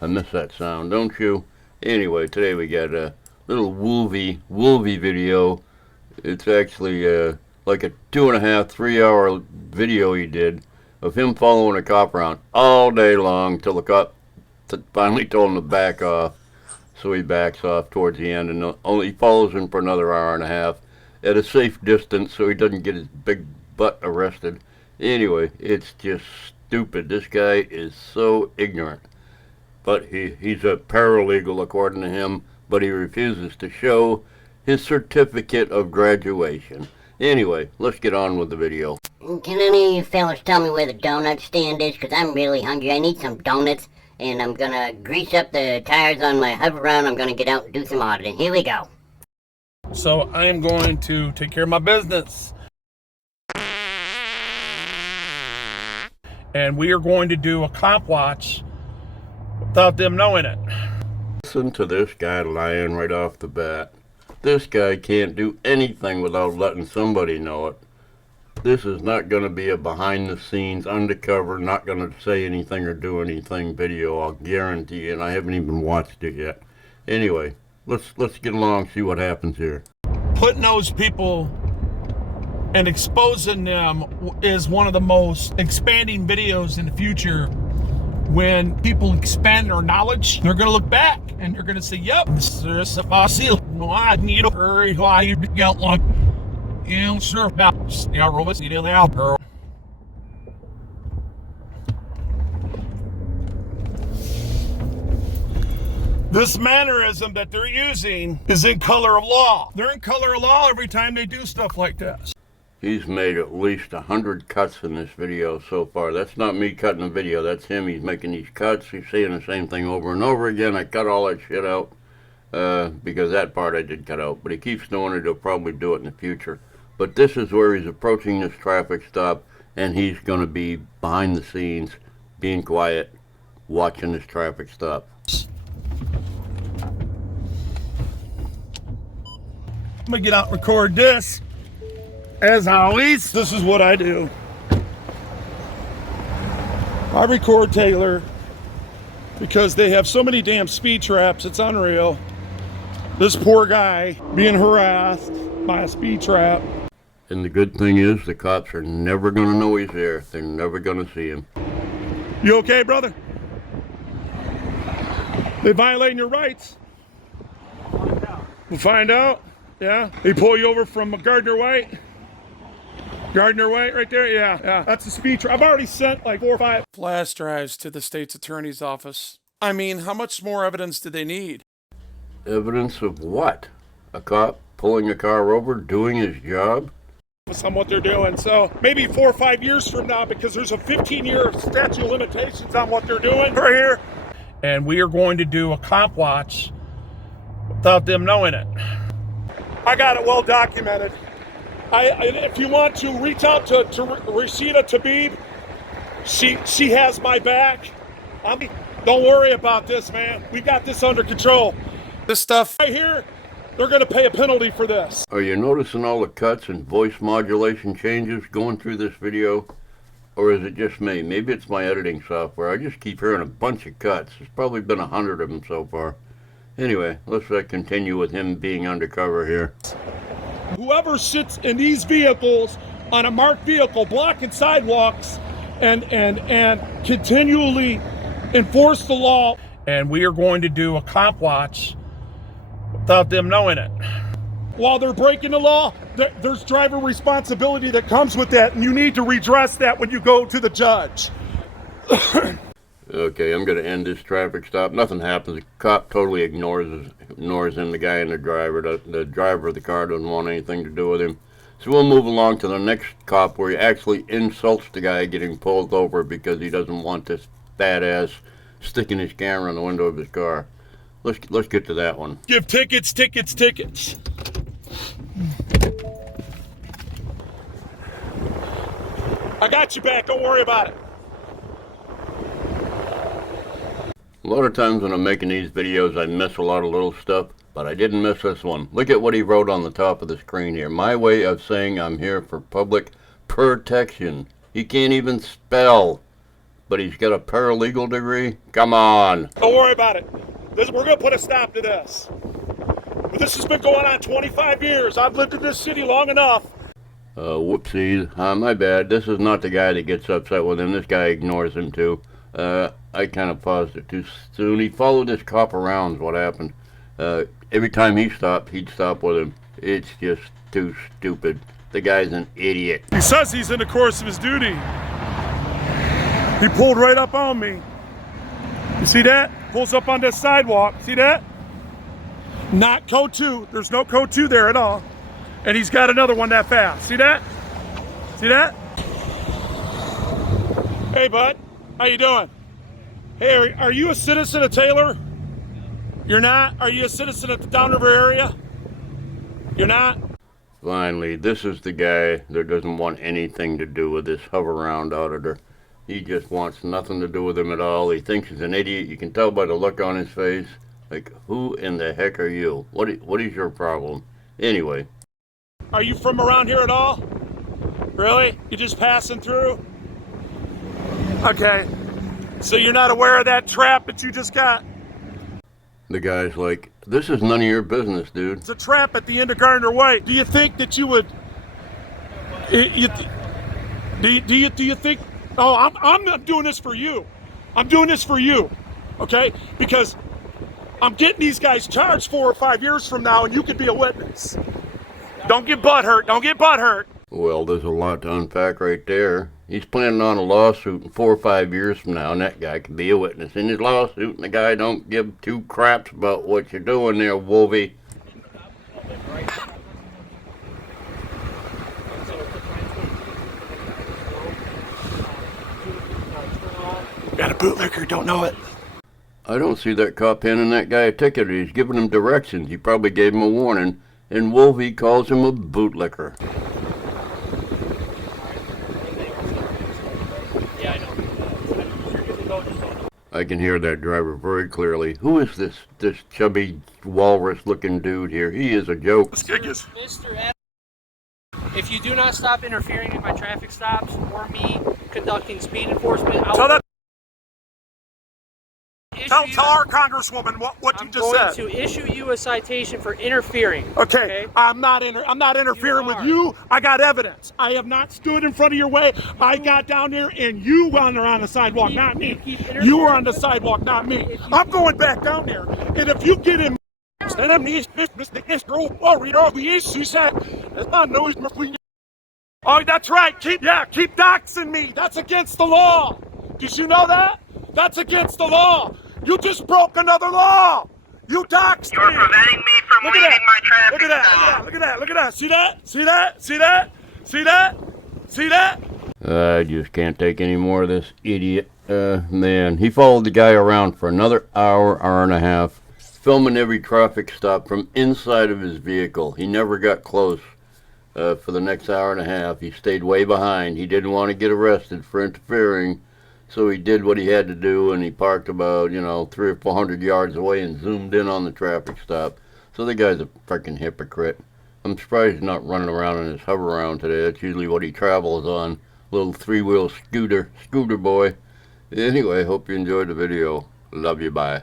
I miss that sound, don't you? Anyway, today we got a little Wolvie video. It's actually like a 2.5, 3 hour video he did of him following a cop around all day long till the cop finally told him to back off. So he backs off towards the end, and only follows him for another hour and a half at a safe distance so he doesn't get his big butt arrested. Anyway, it's just stupid. This guy is so ignorant. But he's a paralegal according to him, but he refuses to show his certificate of graduation. Anyway, let's get on with the video. Can any of you fellas tell me where the donut stand is? Because I'm really hungry. I need some donuts, and I'm going to grease up the tires on my Hoveround. I'm going to get out and do some auditing. Here we go. So I am going to take care of my business. And we are going to do a cop watch without them knowing it. Listen to this guy lying right off the bat. This guy can't do anything without letting somebody know it. This is not going to be a behind the scenes, undercover, not going to say anything or do anything video, I'll guarantee you, and I haven't even watched it yet. Anyway, let's get along, see what happens here. Putting those people and exposing them is one of the most expanding videos in the future. When people expand their knowledge, they're going to look back and they're going to say, yep, this is a fossil. I need to hurry. I get like, you sure about robots need to out, girl. This mannerism that they're using is in color of law. They're in color of law every time they do stuff like this. He's made at least 100 cuts in this video so far. That's not me cutting the video, that's him. He's making these cuts. He's saying the same thing over and over again. I cut all that shit out because that part I did cut out. But he keeps doing it. He'll probably do it in the future. But this is where he's approaching this traffic stop, and he's going to be behind the scenes, being quiet, watching this traffic stop. I'm going to get out and record this. As always, this is what I do. I record Taylor because they have so many damn speed traps, it's unreal. This poor guy being harassed by a speed trap. And the good thing is the cops are never going to know he's there. They're never going to see him. You okay, brother? They violating your rights. We'll find out. Yeah. They pull you over from Gardner White. Gardner White right there? Yeah. That's the speed trap. I've already sent like 4 or 5 flash drives to the state's attorney's office. I mean, how much more evidence do they need? Evidence of what? A cop pulling a car over, doing his job? On what they're doing. So maybe 4 or 5 years from now, because there's a 15-year statute of limitations on what they're doing right here. And we are going to do a cop watch without them knowing it. I got it well documented. If you want to reach out to Rashida Tabib, she has my back. Don't worry about this, man. We got this under control. This stuff right here, they're going to pay a penalty for this. Are you noticing all the cuts and voice modulation changes going through this video? Or is it just me? Maybe it's my editing software. I just keep hearing a bunch of cuts. There's probably been 100 of them so far. Anyway, let's continue with him being undercover here. Whoever sits in these vehicles on a marked vehicle blocking sidewalks and continually enforce the law. And we are going to do a cop watch without them knowing it. While they're breaking the law, there's driver responsibility that comes with that, and you need to redress that when you go to the judge. Okay, I'm going to end this traffic stop. Nothing happens. The cop totally ignores him, the guy and the driver. The driver of the car doesn't want anything to do with him. So we'll move along to the next cop where he actually insults the guy getting pulled over because he doesn't want this badass sticking his camera in the window of his car. Let's get to that one. Give tickets. I got you back. Don't worry about it. A lot of times when I'm making these videos, I miss a lot of little stuff, but I didn't miss this one. Look at what he wrote on the top of the screen here. My way of saying I'm here for public protection. He can't even spell but he's got a paralegal degree? Come on. Don't worry about it. We're going to put a stop to this. But this has been going on 25 years. I've lived in this city long enough. Whoopsies. My bad. This is not the guy that gets upset with him. This guy ignores him too. I kind of paused it too soon. He followed this cop around is what happened. Every time he stopped, he'd stop with him. It's just too stupid. The guy's an idiot. He says he's in the course of his duty. He pulled right up on me. You see that? Pulls up on this sidewalk. See that? Not code 2. There's no code 2 there at all. And he's got another one that fast. See that? See that? Hey, bud. How you doing? Hey, are you a citizen of Taylor? You're not? Are you a citizen of the Downriver area? You're not? Finally, this is the guy that doesn't want anything to do with this Hoveround auditor. He just wants nothing to do with him at all. He thinks he's an idiot. You can tell by the look on his face. Like, who in the heck are you? What is your problem? Anyway. Are you from around here at all? Really? You just passing through? Okay. So you're not aware of that trap that you just got? The guy's like, this is none of your business, dude. It's a trap at the end of Gardner Way. Do you think that you would... Do you think... Oh, I'm not doing this for you. I'm doing this for you, okay? Because I'm getting these guys charged 4 or 5 years from now, and you could be a witness. Don't get butthurt. Don't get butthurt. Well, there's a lot to unpack right there. He's planning on a lawsuit in 4 or 5 years from now, and that guy could be a witness in his lawsuit, and the guy don't give 2 craps about what you're doing there, Wolvie. Got a bootlicker, don't know it. I don't see that cop handing that guy a ticket. He's giving him directions. He probably gave him a warning, and Wolvie calls him a bootlicker. I can hear that driver very clearly. Who is this chubby walrus-looking dude here? He is a joke. Mr. F, if you do not stop interfering in my traffic stops or me conducting speed enforcement, Tell our congresswoman what you just said. I'm going to issue you a citation for interfering. Okay? I'm not interfering with you. I got evidence. I have not stood in front of your way. I got down there and you were on the sidewalk, not me. You were on the sidewalk, not me. I'm going back down there. And if you get in oh, that's right. Keep doxing me. That's against the law. Did you know that? That's against the law. You just broke another law. You doxed me. You're preventing me from leaving my traffic stop. Look at that. See that? See that? See that? See that? See that? I just can't take any more of this idiot. Man, he followed the guy around for another hour and a half, filming every traffic stop from inside of his vehicle. He never got close. For the next hour and a half, he stayed way behind. He didn't want to get arrested for interfering. So he did what he had to do, and he parked about, 300 or 400 yards away and zoomed in on the traffic stop. So the guy's a freaking hypocrite. I'm surprised he's not running around in his Hoveround today. That's usually what he travels on. Little 3-wheel scooter boy. Anyway, hope you enjoyed the video. Love you, bye.